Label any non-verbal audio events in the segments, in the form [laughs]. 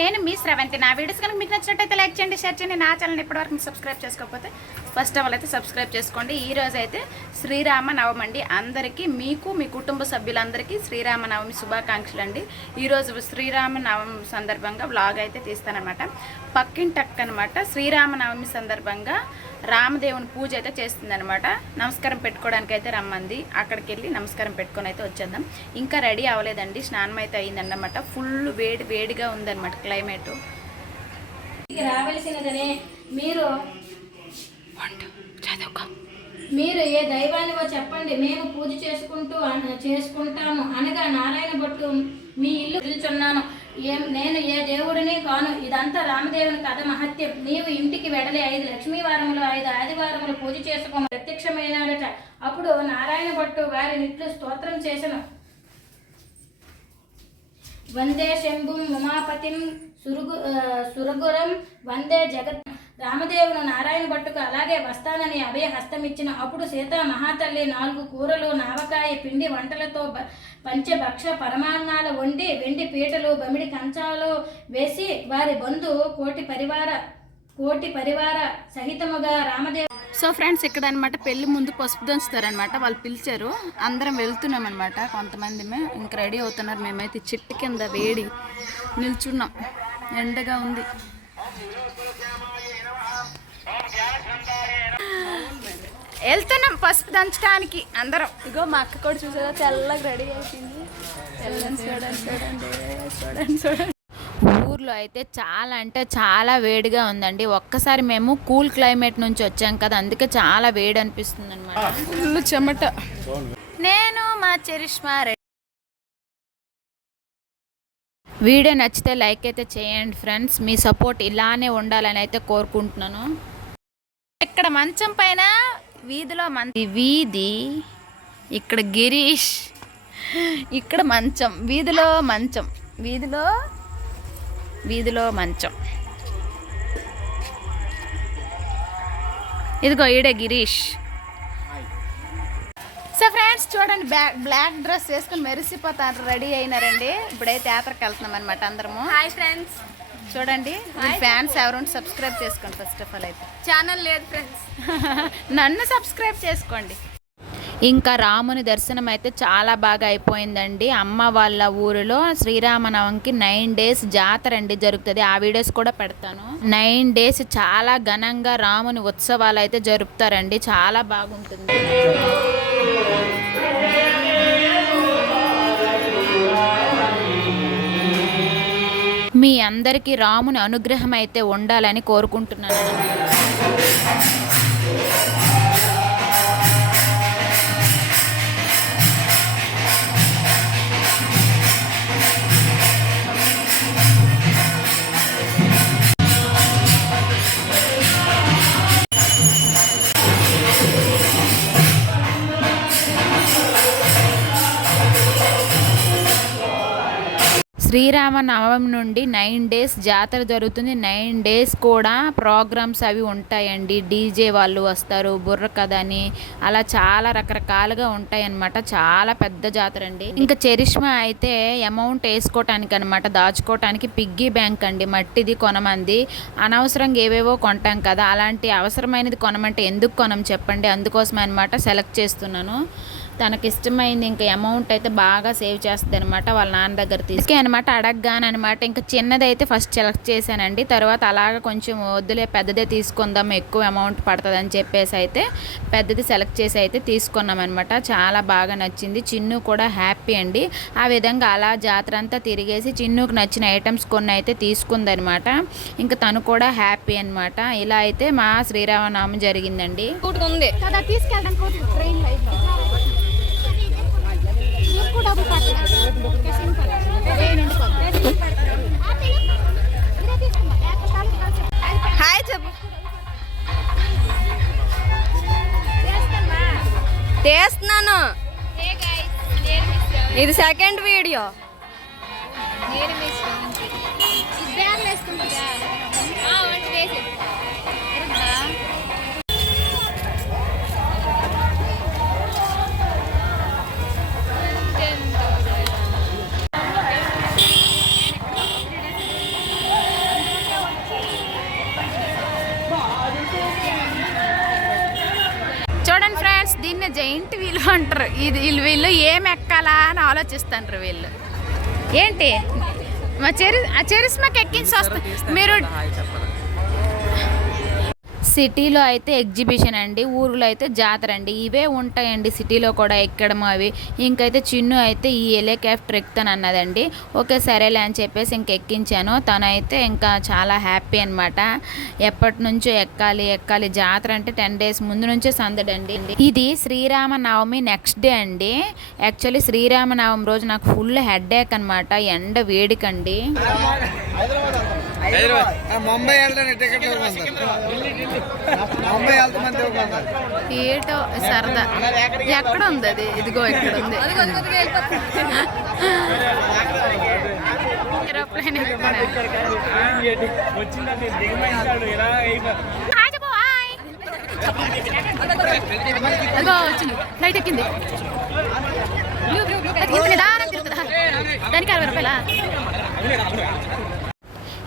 నేను మీ శ్రవంతి. నా వీడియోస్ కనుక మీకు నచ్చినట్టయితే లైక్ చేయండి షేర్ చేయండి. నా ఛానల్ ఇప్పటివరకు మీరు సబ్స్క్రైబ్ చేసుకోకపోతే ఫస్ట్ ఆఫ్ ఆల్ అయితే సబ్స్క్రైబ్ చేసుకోండి. ఈరోజు అయితే శ్రీరామ నవమి అండి అందరికీ మీకు మీ కుటుంబ సభ్యులందరికీ శ్రీరామ నవమి శుభాకాంక్షలు అండి ఈరోజు శ్రీరామ నవమి సందర్భంగా వ్లాగ్ అయితే తీస్తానమాట పక్కింటక్ అనమాట శ్రీరామ నవమి సందర్భంగా రామదేవుని పూజ అయితే చేస్తుందనమాట నమస్కారం పెట్టుకోవడానికి అయితే రమ్మంది. అక్కడికి వెళ్ళి నమస్కారం పెట్టుకొని అయితే వచ్చేద్దాం. ఇంకా రెడీ అవ్వలేదండి. స్నానం అయితే అయిందన్నమాట. ఫుల్ వేడి వేడిగా ఉందన్నమాట క్లైమేట్. రావలసినదనే మీరు మీరు ఏ దైవానివో చెప్పండి. మేము పూజ చేసుకుంటూ చేసుకుంటాము అనగా నారాయణ భట్టు మీ ఇల్లు పిలుచున్నాను ఏం నేను ఏ దేవుడిని కాను. ఇదంతా రామదేవుని కథ మహత్యం. నీవు ఇంటికి వెడలి ఐదు లక్ష్మీ వారములు ఐదు ఆదివారములు పూజ చేసుకో ప్రత్యక్షమైనట అప్పుడు నారాయణ భట్టు వారి నిట్లు స్తోత్రం చేసను. వందే శంభుం ఉమాపతిం సురుగు సురగురం. వందే జగత్ రామదేవుడు నారాయణ భట్టుకు అలాగే వస్తానని అభయ హస్తమిచ్చిన అప్పుడు సీత మహాతల్లి నాలుగు కూరలు నావకాయ పిండి వంటలతో పంచభక్ష పరమాన్నాలు వండి వెండి పీటలు బమిడి కంచాలు వేసి వారి బంధు కోటి పరివార కోటి పరివార సహితముగా రామదేవ సో ఫ్రెండ్స్ ఇక్కడ అనమాట పెళ్ళి ముందు పసుపు దంచుతారనమాట. వాళ్ళు పిలిచారు. అందరం వెళ్తున్నాం అనమాట కొంతమంది ఇంకా రెడీ అవుతున్నారు. మేమైతే చెట్టు కింద వేడి నిల్చున్నాం. ఎండగా ఉంది. వెళ్తున్నాం పసుపు దంచడానికి అందరం. ఇగో మా అక్క కూడా చూసారా? తెల్లగా రెడీ అయిపోయింది. చూడండి చూడండి ఊర్లో అయితే చాలా అంటే చాలా వేడిగా ఉందండి. ఒక్కసారి మేము కూల్ క్లైమేట్ నుంచి వచ్చాం కదా అందుకే చాలా వేడి అనిపిస్తుంది అనమాట ఫుల్ చెమట. నేను మా చరిష్మా రెడ్డి వీడియో నచ్చితే లైక్ అయితే చేయండి ఫ్రెండ్స్. మీ సపోర్ట్ ఇలానే ఉండాలని అయితే కోరుకుంటున్నాను. ఇక్కడ మంచం పైన వీధిలో మంచి వీధి ఇక్కడ గిరీష్ ఇక్కడ మంచం వీధిలో మంచం వీధిలో వీధిలో మంచం. ఇదిగో ఈడే గిరీష్. సో ఫ్రెండ్స్ చూడండి బ్లాక్ బ్లాక్ డ్రెస్ వేసుకొని మెరిసిపోతారు. రెడీ అయినారండి. ఇప్పుడైతే థియేటర్కి వెళ్తున్నాం అనమాట అందరము. హాయ్ ఫ్రెండ్స్ చూడండి ఫ్యాన్స్ ఎవరు సబ్స్క్రైబ్ చేసుకోండి ఫస్ట్ ఆఫ్ ఆల్ అయితే. ఛానల్ లేదు ఫ్రెండ్స్ [laughs] నన్ను సబ్స్క్రైబ్ చేసుకోండి. ఇంకా రాముని దర్శనం అయితే చాలా బాగా అయిపోయిందండి. అమ్మ వాళ్ళ ఊరిలో శ్రీరామనవమికి నైన్ డేస్ జాతర అండి జరుగుతుంది. ఆ వీడియోస్ కూడా పెడతాను. నైన్ డేస్ చాలా ఘనంగా రాముని ఉత్సవాలు అయితే జరుపుతారండి. చాలా బాగుంటుంది. మీ అందరికీ రాముని అనుగ్రహం అయితే ఉండాలని కోరుకుంటున్నాను. శ్రీరామ నవమి నుండి నైన్ డేస్ జాతర జరుగుతుంది. నైన్ డేస్ కూడా ప్రోగ్రామ్స్ అవి ఉంటాయండి. డీజే వాళ్ళు వస్తారు బుర్ర కథ అని. అలా చాలా రకరకాలుగా ఉంటాయన్నమాట. చాలా పెద్ద జాతర అండి. ఇంకా చరిష్మా అయితే అమౌంట్ వేసుకోవటానికి అనమాట దాచుకోవటానికి పిగ్గీ బ్యాంక్ అండి. మట్టిది కొనమంది. అనవసరంగా ఏవేవో కొంటాం కదా. అలాంటి అవసరమైనది కొనమంటే ఎందుకు కొనం చెప్పండి. అందుకోసమే అనమాట సెలెక్ట్ చేస్తున్నాను. తనకి ఇష్టమైంది ఇంకా అమౌంట్ అయితే బాగా సేవ్ చేస్తుంది అనమాట వాళ్ళ నాన్న దగ్గర తీసుకే. అనమాట అడగగానే అనమాట ఇంకా చిన్నది అయితే ఫస్ట్ సెలెక్ట్ చేశానండి. తర్వాత అలాగ కొంచెం వద్దులే పెద్దదే తీసుకుందాం ఎక్కువ అమౌంట్ పడుతుంది అని చెప్పేసి అయితే పెద్దది సెలెక్ట్ చేసి అయితే తీసుకున్నాం అనమాట చాలా బాగా నచ్చింది. చిన్ను కూడా హ్యాపీ అండి. ఆ విధంగా అలా జాతర అంతా తిరిగేసి చిన్నుకు నచ్చిన ఐటమ్స్ కొన్ని అయితే తీసుకుందనమాట ఇంకా తను కూడా హ్యాపీ అనమాట ఇలా అయితే మా శ్రీరామనామం జరిగిందండి. ఉంది కదా తీసుకెళ్ళడానికి ట్రైన్ హాయ్ చెప్పు. తీస్తున్నాను ఇది సెకండ్ వీడియో దీన్ని జైంట్ వీలు అంటారు. ఇది వీళ్ళు వీళ్ళు ఏం ఎక్కాలా అని ఆలోచిస్తారు వీళ్ళు. ఏంటి? మా చెరి ఆ చెరిస్మాకి ఎక్కించి వస్తా మీరు సిటీలో అయితే ఎగ్జిబిషన్ అండి ఊర్లో అయితే జాతర అండి. ఇవే ఉంటాయండి సిటీలో కూడా ఎక్కడం అవి ఇంకైతే చిన్ను అయితే ఈ హెలికాప్టర్ తన అన్నదండి. ఓకే సరేలే అని చెప్పేసి ఇంక ఎక్కించాను. తనైతే ఇంకా చాలా హ్యాపీ అనమాట ఎప్పటి నుంచో ఎక్కాలి ఎక్కాలి. జాతర అంటే టెన్ డేస్ ముందు నుంచే సందడండి. ఇది శ్రీరామ నవమి నెక్స్ట్ డే అండి. యాక్చువల్లీ శ్రీరామ నవమి రోజు నాకు ఫుల్ హెడ్ ఏక్ అనమాట ఎండ వేడికండి. ముంబై టికెట్ ముంబై ఏటో సరదా. ఎక్కడ ఉంది అది? ఇదిగో ఇక్కడ ఉంది ఏరోప్లేన్ అదిగో వచ్చింది. ఎక్కింది. దానికి అరవై రూపాయలా?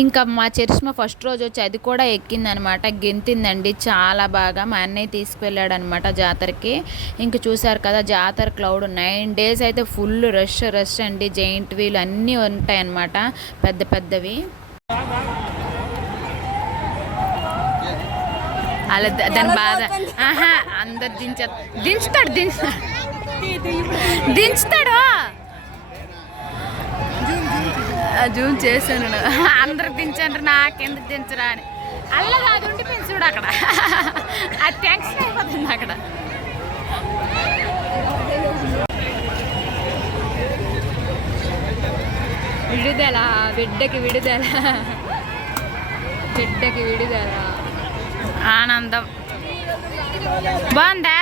ఇంకా మా చరిష్మ ఫస్ట్ రోజు వచ్చి అది కూడా ఎక్కిందనమాట గెంతిందండి చాలా బాగా. మా అన్నయ్య తీసుకువెళ్ళాడు అనమాట జాతరకి. ఇంక చూసారు కదా జాతర క్లౌడ్ నైన్ డేస్ అయితే ఫుల్ రష్ రష్ అండి. జైంట్ వీల్ అన్నీ ఉంటాయన్నమాట పెద్ద పెద్దవి. అలా దాని బాధ. ఆహా అందరు దించ దించుతాడు దించ దించుతాడు. జూమ్ చేశాను. అందరు దించండి నాకెందుకు దించరా అని. అల్లగా అది ఉండిపోయింది చూడు అక్కడ. అది టెన్షన్ అయిపోతుంది అక్కడ. విడుదల బిడ్డకి విడుదల. బిడ్డకి విడుదల. ఆనందం. బాగుందా?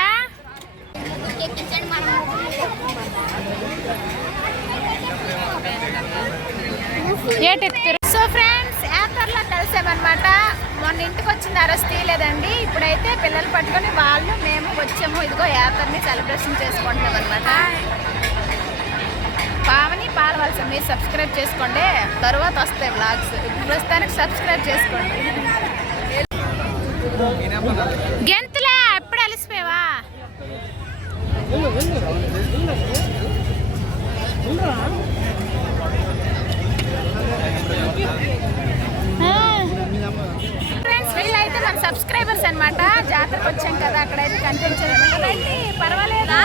సో ఫ్రెండ్స్ యాత్రలో కలిసామన్నమాట. మొన్న ఇంటికి వచ్చింది అరెస్ట్ తీయలేదండి. ఇప్పుడైతే పిల్లలు పట్టుకొని వాళ్ళు మేము వచ్చాము. ఇదిగో యాత్రని సెలబ్రేషన్ చేసుకుంటున్నాం అనమాట పావని పాలవలస మీరు సబ్స్క్రైబ్ చేసుకోండి. తర్వాత వస్తాయి వ్లాగ్స్ ఇప్పుడు ప్రస్తుతానికి సబ్స్క్రైబ్ చేసుకోండి. గెంతులే ఎప్పుడు అలసిపోయావా? ఫ్రెండ్స్ వీళ్ళైతే మన సబ్స్క్రైబర్స్ అన్నమాట. జాతరకు వచ్చాం కదా అక్కడైతే కనిపించారు పర్వాలేదు.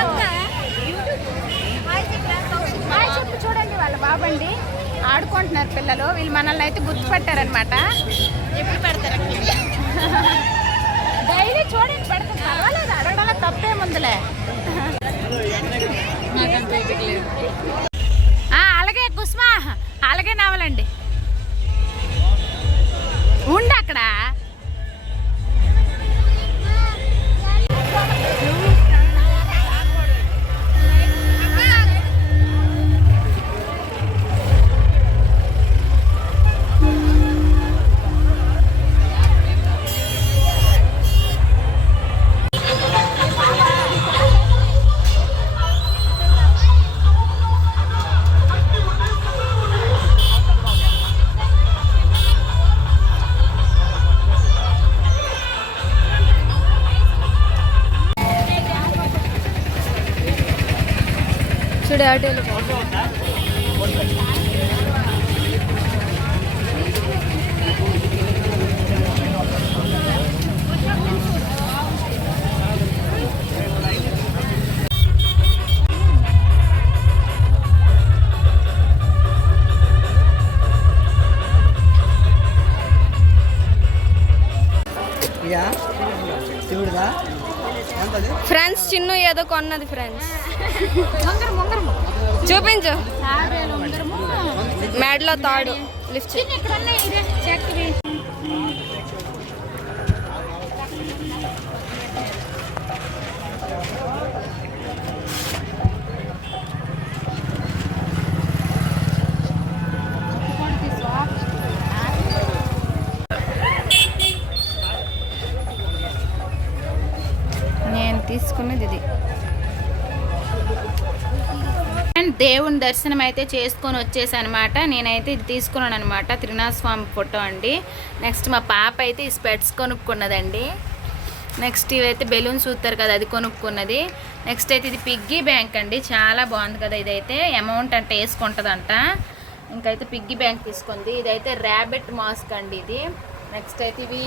చెప్పు చూడండి వాళ్ళ బాబండి. ఆడుకుంటున్నారు పిల్లలు. వీళ్ళు మనల్ని అయితే గుర్తుపట్టారనమాట ఎప్పుడు పెడతారు డైలీ చూడండి పెడతారు పర్వాలేదు. అడగడంలో తప్పేముందులే. అలాగే కుస్మా. అలాగే నవలండి. ఉండు అక్కడ. చూడు ఆటోలు ఇక శివుడుదా ఎంతది ఫ్రెండ్స్ చిన్ను ఏదో కొన్నది ఫ్రెండ్స్. చూపించు. మెడలో తాడు లిఫ్ట్. దర్శనం అయితే చేసుకొని వచ్చేసనమాట. నేనైతే ఇది తీసుకున్నాను అనమాట త్రినాథ స్వామి ఫోటో అండి. నెక్స్ట్ మా పాప అయితే ఈ స్పెట్స్ కొనుక్కున్నదండి. నెక్స్ట్ ఇవైతే బెలూన్స్ చూస్తారు కదా అది కొనుక్కున్నది. నెక్స్ట్ అయితే ఇది పిగ్గీ బ్యాంక్ అండి. చాలా బాగుంది కదా ఇదైతే. అమౌంట్ అంటే వేసుకుంటుందంట. ఇంకైతే పిగ్గీ బ్యాంక్ తీసుకుంది. ఇదైతే ర్యాబిట్ మాస్క్ అండి ఇది. నెక్స్ట్ అయితే ఇవి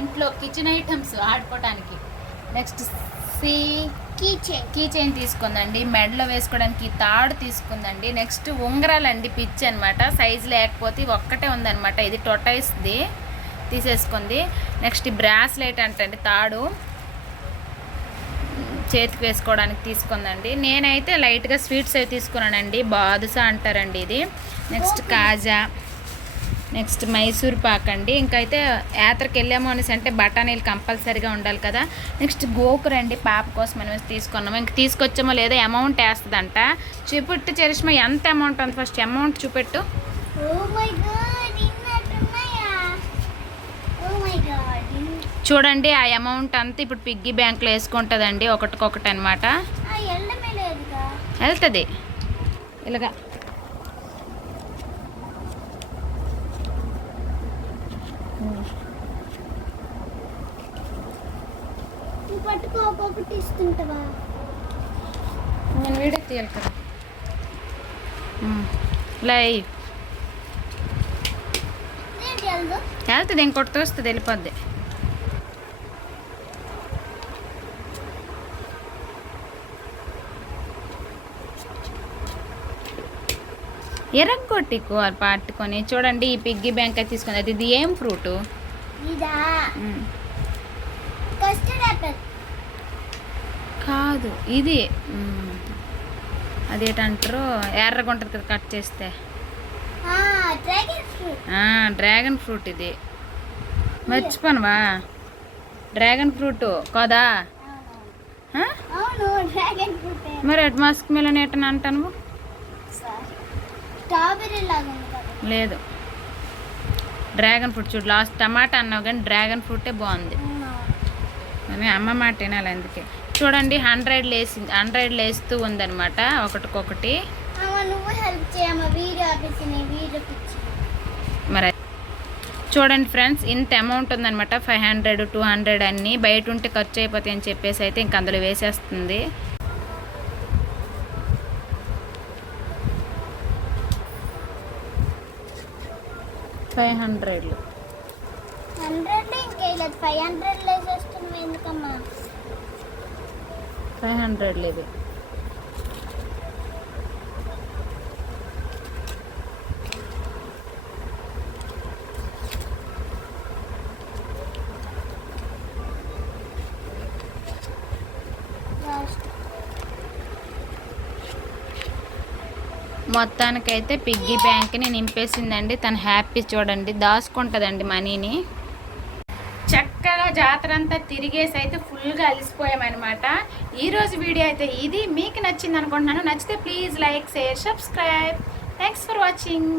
ఇంట్లో కిచెన్ ఐటమ్స్ ఆడుకోవడానికి నెక్స్ట్ సి కీ చైన్ కీ చైన్ తీసుకుందండి. మెడలో వేసుకోవడానికి తాడు తీసుకుందండి. నెక్స్ట్ ఉంగరాలండి పిచ్ అనమాట సైజ్ లేకపోతే ఒక్కటే ఉందన్నమాట. ఇది టొటైస్ది తీసేసుకుంది. నెక్స్ట్ బ్రాస్లెట్ అంటండి తాడు చేతికి వేసుకోవడానికి తీసుకుందండి. నేనైతే లైట్గా స్వీట్స్ అవి తీసుకున్నానండి. బాదుసా అంటారండి ఇది. నెక్స్ట్ కాజా. నెక్స్ట్ మైసూర్ పాక్ అండి. ఇంకైతే యాత్రకి వెళ్ళాము అనేసి అంటే బఠానీలు కంపల్సరీగా ఉండాలి కదా. నెక్స్ట్ గోకురు అండి పాప కోసం అనేసి తీసుకున్నాము. ఇంక తీసుకొచ్చామో లేదో అమౌంట్ వేస్తుందంట. చూపెట్టు చరిష్మా ఎంత అమౌంట్ ఉంది ఫస్ట్? అమౌంట్ చూపెట్టు. మై గాడ్ చూడండి ఆ అమౌంట్ అంతా ఇప్పుడు పిగ్గీ బ్యాంక్లో వేసుకుంటుందండి ఒకటికొకటి అనమాట వెళ్తుంది. ఇలాగా. ఒక్కొక్కటి ఇస్తుంటావా నేను వీడియో తీయాలి కదా. లైవ్ వెళ్తుంది ఇంకొకటి తోస్తుంది వెళ్ళిపోద్ది. ఎరగొట్టి పట్టుకొని చూడండి ఈ పిగ్గీ బ్యాంక్ తీసుకుంది. అది ఇది ఏం ఫ్రూట్? ఇదా? కస్టర్డ్ యాపిల్ కాదు ఇది. అదేంటంటారు? ఎర్రగా ఉంటుంది కదా కట్ చేస్తే. Dragon fruit. ఇది. మర్చిపోనువా? డ్రాగన్ ఫ్రూట్ కదా? మరి రెడ్ మాస్క్ మిలన్ ఏటని అంటాను లేదు. డ్రాగన్ ఫ్రూట్ చూడు లాస్ట్ టమాటా అన్నావు కానీ డ్రాగన్ ఫ్రూటే బాగుంది. అమ్మ మాట వినాలి అందుకే. చూడండి హండ్రెడ్ లేసి హండ్రెడ్ లేస్తూ ఉందన్నమాట ఒకటికొకటి. మరి చూడండి ఫ్రెండ్స్ ఇంత అమౌంట్ ఉందన్నమాట ఫైవ్ హండ్రెడ్ టూ హండ్రెడ్ అన్నీ. బయట ఉంటే ఖర్చు అయిపోతాయి అని చెప్పేసి అయితే ఇంక అందులో వేసేస్తుంది. ఫైవ్ హండ్రెడ్లు హండ్రెడ్ ఇంకా ఇలా ఫైవ్ హండ్రెడ్ ఎందుకమ్మా? ఫైవ్ హండ్రెడ్లు ఇవి. మొత్తానికైతే పిగ్గీ బ్యాంక్ని నింపేసిందండి. తను హ్యాపీ చూడండి. దాచుకుంటుందండి మనీని. జాతర అంతా తిరిగేసి అయితే ఫుల్గా అలసిపోయామన్నమాట. ఈరోజు వీడియో అయితే ఇది. మీకు నచ్చింది అనుకుంటున్నాను నచ్చితే please like share subscribe. Thanks for watching